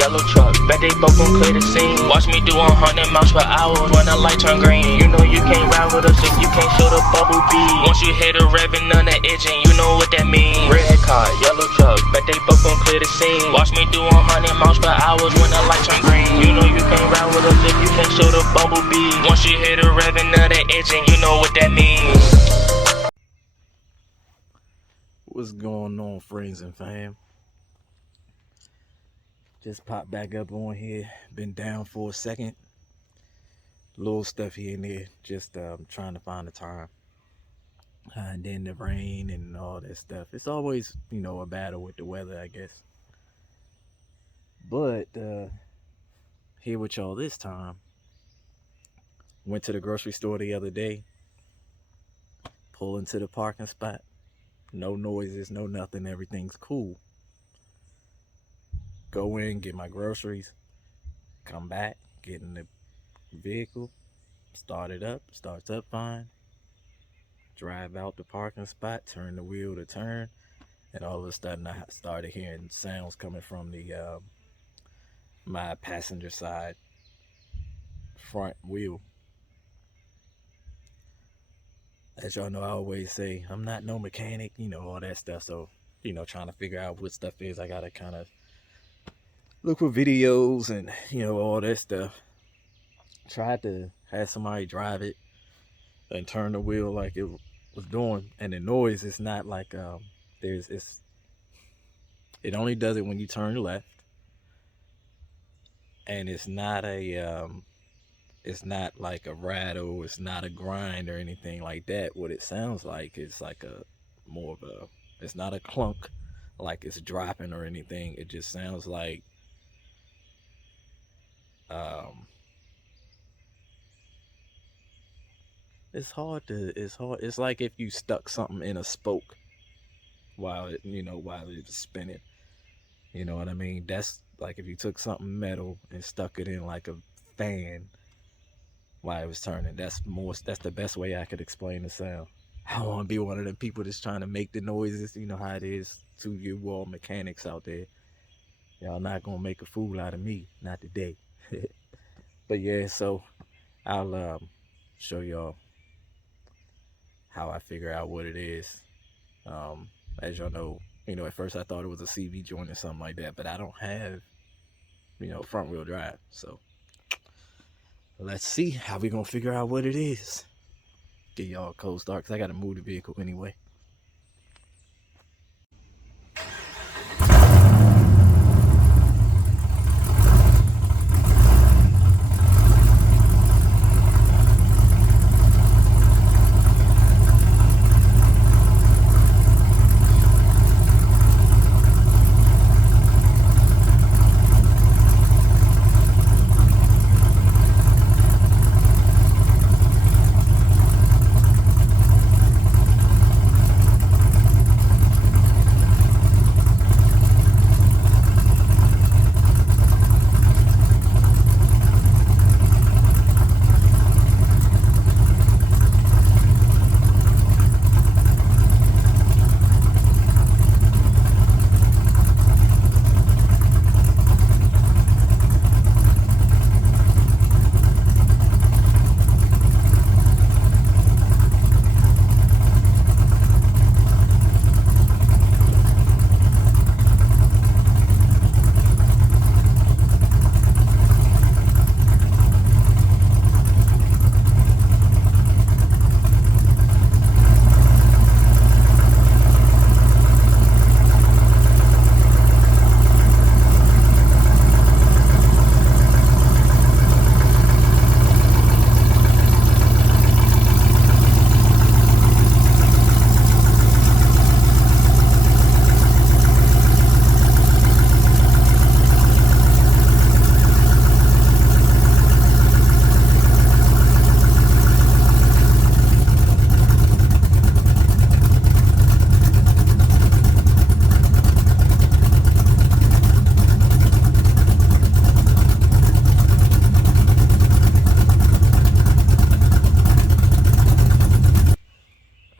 yellow truck, bet they both gon' clear the scene. Watch me do 100 miles per hour when the light turn green. You know you can't ride with us if you can't show the bubble beat. Once you hit a revving on the engine, you know what that means. Red car, yellow truck, bet they both gon' clear the scene. Watch me do 100 miles per hour when the light turn green. You know you can't ride with us if you can't show the bubble beat. Once you hit a revving on the engine, you know what that means. What's going on, friends and fam? Just popped back up on here. Been down for a second. Little stuff here and there. Just trying to find the time. And then the rain and all that stuff. It's always, a battle with the weather, I guess. But here with y'all this time. Went to the grocery store the other day. Pull into the parking spot. No noises, no nothing. Everything's cool. Go in, get my groceries. Come back, get in the vehicle. Start it up. Starts up fine. Drive out the parking spot. Turn the wheel to turn. And all of a sudden, I started hearing sounds coming from the my passenger side front wheel. As y'all know, I always say, I'm not no mechanic, all that stuff. So, trying to figure out what stuff is, I got to kind of look for videos and, all that stuff. Tried to have somebody drive it and turn the wheel like it was doing. And the noise is not like, it only does it when you turn left. And it's not it's not like a rattle, it's not a grind or anything like that. What it sounds like is like it's not a clunk, like it's dropping or anything. It just sounds like it's like if you stuck something in a spoke while it was spinning. You know what I mean? That's like if you took something metal and stuck it in like a fan while it was turning. That's the best way I could explain the sound. I don't want to be one of them people that's trying to make the noises. You know how it is to you all mechanics out there. Y'all not gonna make a fool out of me, not today. But yeah, so I'll show y'all how I figure out what it is. As y'all know, at first I thought it was a CV joint or something like that, but I don't have, front wheel drive. So let's see how we gonna figure out what it is. Get y'all a cold start, because I gotta move the vehicle anyway.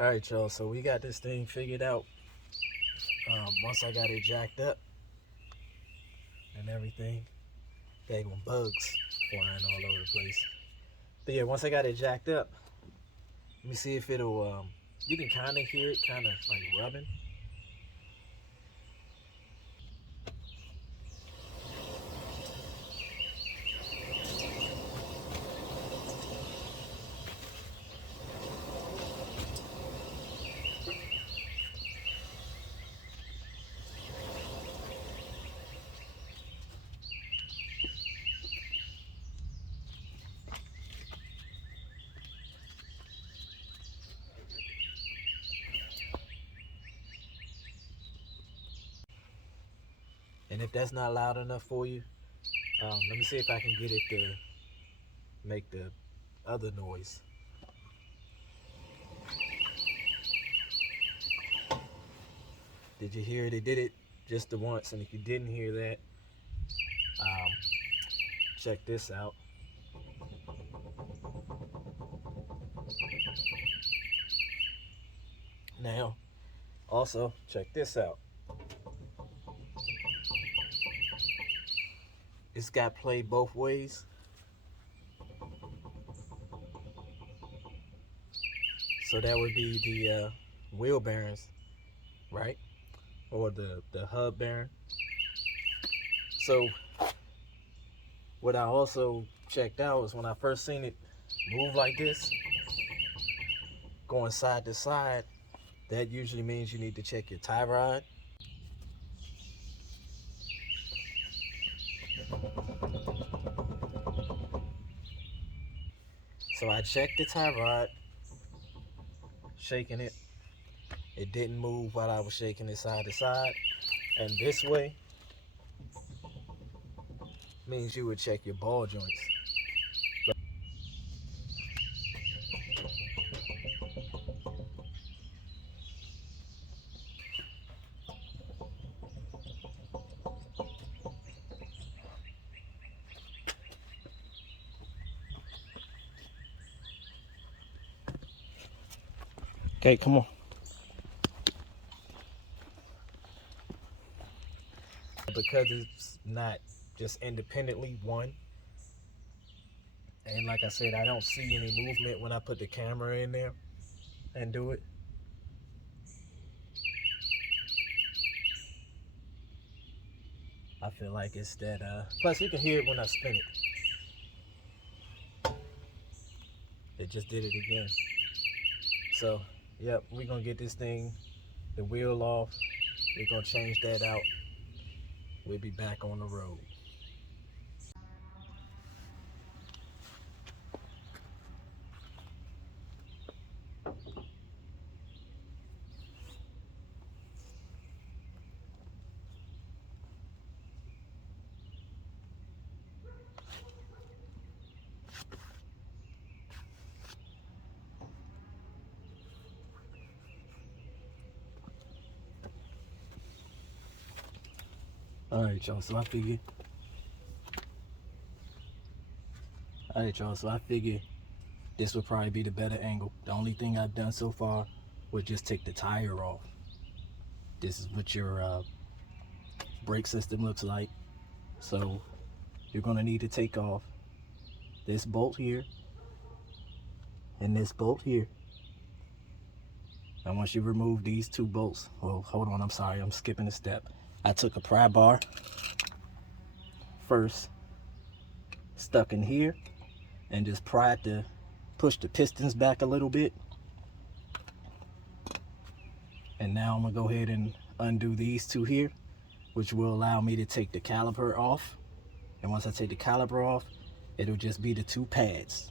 Alright, y'all, so we got this thing figured out. Once I got it jacked up, and everything. Daggone bugs flying all over the place. But yeah, once I got it jacked up, let me see if it'll, you can kind of hear it kind of like rubbing. And if that's not loud enough for you, let me see if I can get it to make the other noise. Did you hear it? It did it just the once, and if you didn't hear that, check this out. Now, also check this out. It's got play both ways. So that would be the wheel bearings, right? Or the hub bearing. So what I also checked out is when I first seen it move like this, going side to side, that usually means you need to check your tie rod. So I checked the tie rod, shaking it. It didn't move while I was shaking it side to side. And this way means you would check your ball joints. Okay, come on. Because it's not just independently one, and like I said, I don't see any movement when I put the camera in there and do it. I feel like it's that, plus you can hear it when I spin it. It just did it again. So, yep, we're gonna get this thing, the wheel off. We're gonna change that out. We'll be back on the road. All right, y'all, so I figured this would probably be the better angle. The only thing I've done so far was just take the tire off. This is what your brake system looks like. So you're gonna need to take off this bolt here and this bolt here. And once you remove these two bolts, well, hold on, I'm sorry, I'm skipping a step. I took a pry bar first, stuck in here, and just pried to push the pistons back a little bit. And now I'm gonna go ahead and undo these two here, which will allow me to take the caliper off. And once I take the caliper off, it'll just be the two pads.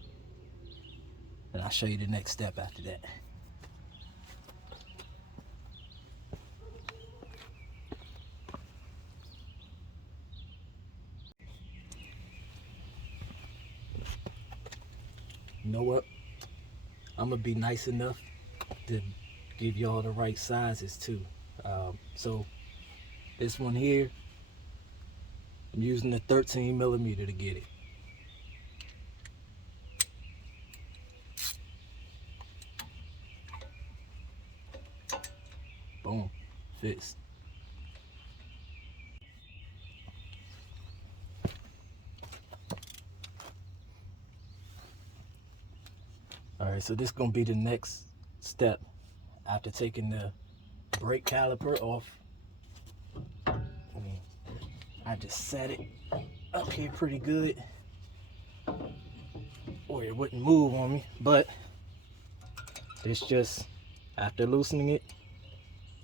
And I'll show you the next step after that. You know what? I'm gonna be nice enough to give y'all the right sizes too. So this one here, I'm using the 13mm to get it. Boom, fits. Alright, so this is going to be the next step after taking the brake caliper off. I just set it up here pretty good, or it wouldn't move on me, but it's just, after loosening it,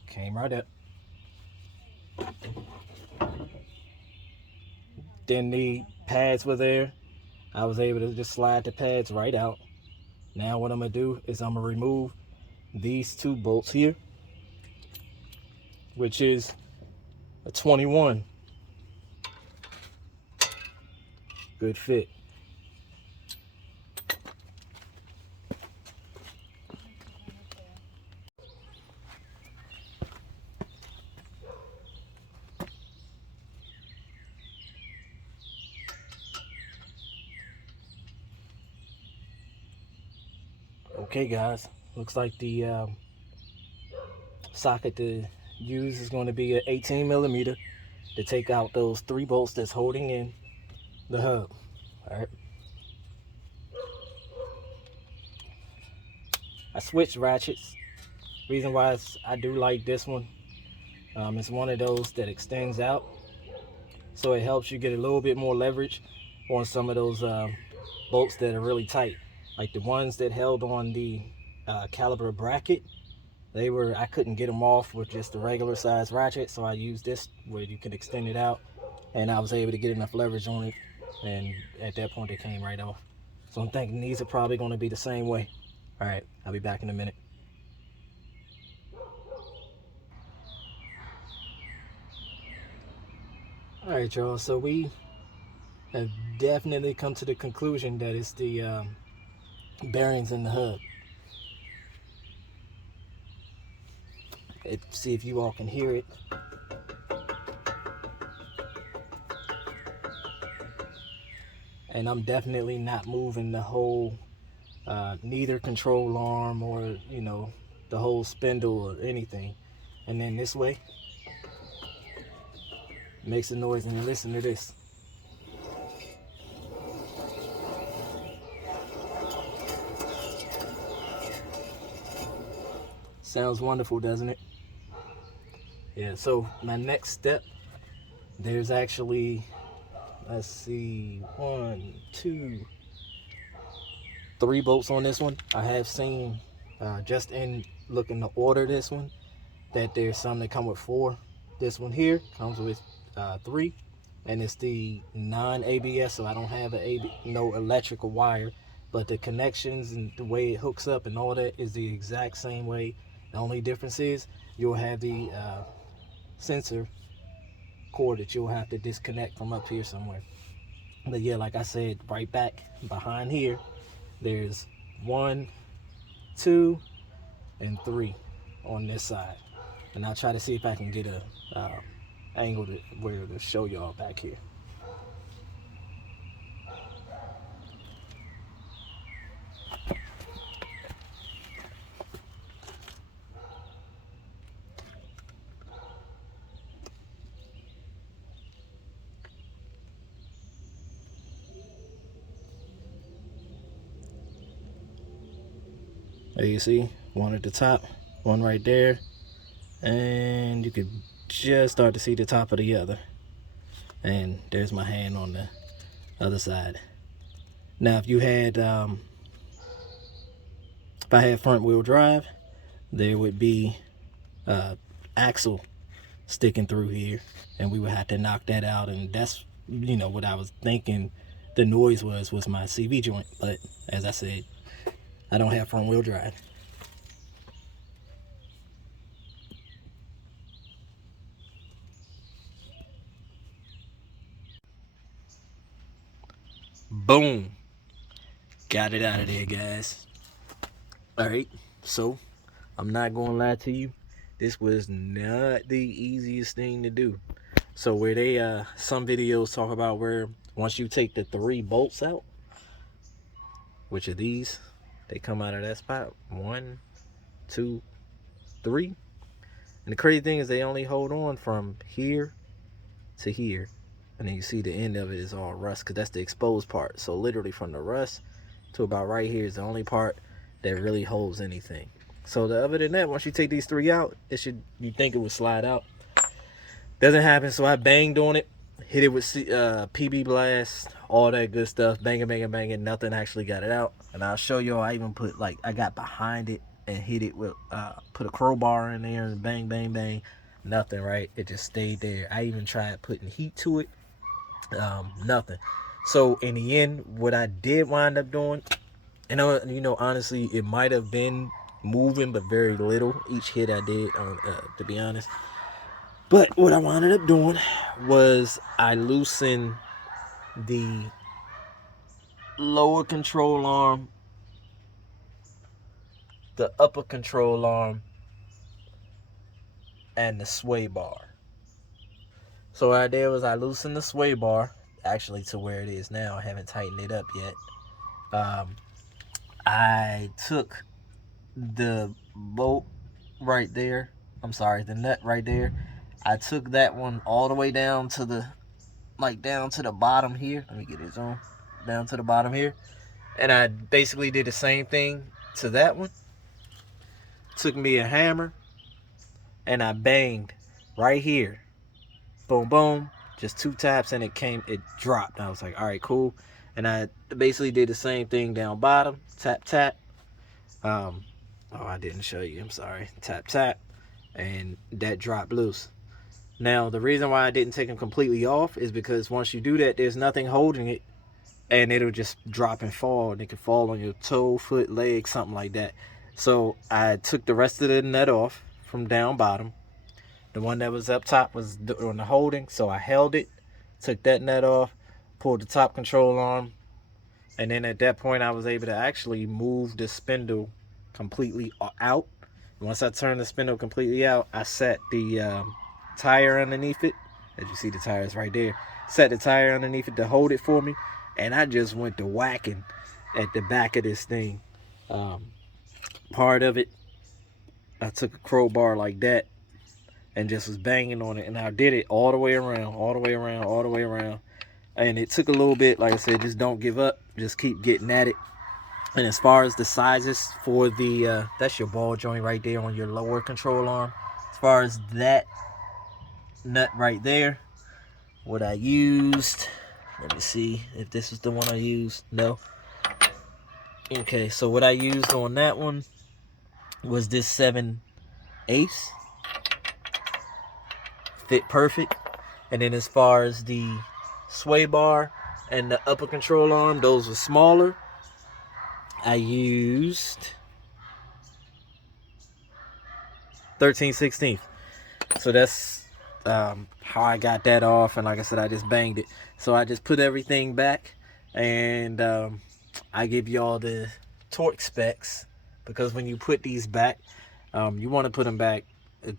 came right up. Then the pads were there. I was able to just slide the pads right out. Now what I'm gonna do is I'm gonna remove these two bolts here, which is a 21. Good fit. Okay guys, looks like the socket to use is going to be an 18 millimeter to take out those 3 bolts that's holding in the hub. All right. I switched ratchets. Reason why I do like this one, it's one of those that extends out, so it helps you get a little bit more leverage on some of those bolts that are really tight. Like the ones that held on the caliper bracket, I couldn't get them off with just the regular size ratchet, so I used this where you can extend it out, and I was able to get enough leverage on it, and at that point it came right off. So I'm thinking these are probably going to be the same way. All right, I'll be back in a minute. All right, y'all, so we have definitely come to the conclusion that it's the bearings in the hub. See if you all can hear it. And I'm definitely not moving the whole neither control arm or, you know, the whole spindle or anything. And then this way makes a noise, and listen to this. Sounds wonderful, doesn't it? Yeah, so my next step, there's actually, let's see, 1, 2, 3 bolts on this one. I have seen, just in looking to order this one, that there's some that come with 4. This one here comes with 3, and it's the non-ABS, so I don't have no electrical wire, but the connections and the way it hooks up and all that is the exact same way. The only difference is you'll have the sensor cord that you'll have to disconnect from up here somewhere. But yeah, like I said, right back behind here, there's 1, 2, and 3 on this side. And I'll try to see if I can get a angle to show y'all back here. There you see, one at the top, one right there, and you could just start to see the top of the other. And there's my hand on the other side. Now, if you had, if I had front wheel drive, there would be axle sticking through here, and we would have to knock that out. And that's, you know, what I was thinking the noise was my CV joint. But as I said, I don't have front wheel drive. Boom. Got it out of there, guys. All right, so I'm not gonna lie to you, this was not the easiest thing to do. So where they some videos talk about where once you take the 3 bolts out, which are these, they come out of that spot, 1, 2, 3. And the crazy thing is they only hold on from here to here, and then you see the end of it is all rust, because that's the exposed part. So literally from the rust to about right here is the only part that really holds anything. So other than that, once you take these 3 out, you think it would slide out. Doesn't happen. So I banged on it, hit it with PB Blast, all that good stuff, banging, nothing actually got it out. And I'll show you, I even put, like, I got behind it and hit it with, put a crowbar in there and bang, nothing, right? It just stayed there. I even tried putting heat to it, nothing. So in the end, what I did wind up doing, and you know, honestly, it might have been moving, but very little each hit I did, to be honest. But what I wound up doing was I loosened the lower control arm, the upper control arm, and the sway bar. So what I did was I loosened the sway bar, actually to where it is now. I haven't tightened it up yet. I took the bolt right there, the nut right there. I took that one all the way down to the, down to the bottom here. Let me get it on. Down to the bottom here. And I basically did the same thing to that one. Took me a hammer and I banged right here. Boom, boom. Just 2 taps and it dropped. I was like, all right, cool. And I basically did the same thing down bottom. Tap, tap. Oh, I didn't show you. I'm sorry. Tap, tap. And that dropped loose. Now, the reason why I didn't take them completely off is because once you do that, there's nothing holding it. And it'll just drop and fall. And it can fall on your toe, foot, leg, something like that. So I took the rest of the nut off from down bottom. The one that was up top was on the holding. So I held it, took that nut off, pulled the top control arm. And then at that point, I was able to actually move the spindle completely out. Once I turned the spindle completely out, I set the tire underneath it. As you see, the tire is right there. Set the tire underneath it to hold it for me. And I just went to whacking at the back of this thing. Part of it, I took a crowbar like that and just was banging on it. And I did it all the way around. And it took a little bit. Like I said, just don't give up. Just keep getting at it. And as far as the sizes for the, that's your ball joint right there on your lower control arm. As far as that nut right there, what I used, let me see if this is the one I used. No. Okay, so what I used on that one was this 7/8. Fit perfect. And then as far as the sway bar and the upper control arm, those were smaller. I used 13/16. So that's how I got that off. And like I said, I just banged it. So I just put everything back. And I give you all the torque specs. Because when you put these back, you want to put them back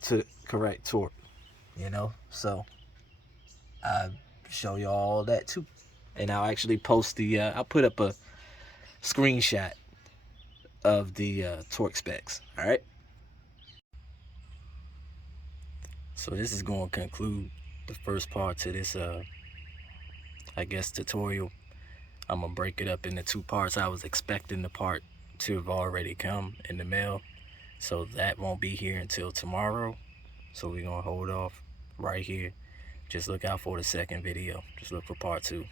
to correct torque. You know? So I show you all that too. And I'll actually post the, I'll put up a screenshot of the torque specs. All right. So this is going to conclude the first part to this, I guess, tutorial. I'm going to break it up into 2 parts. I was expecting the part to have already come in the mail. So that won't be here until tomorrow. So we're going to hold off right here. Just look out for the second video. Just look for part 2.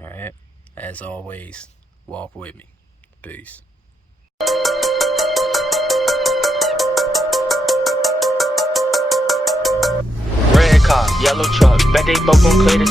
All right. As always, walk with me. Peace. Red car, yellow truck, bet they both gon' clear the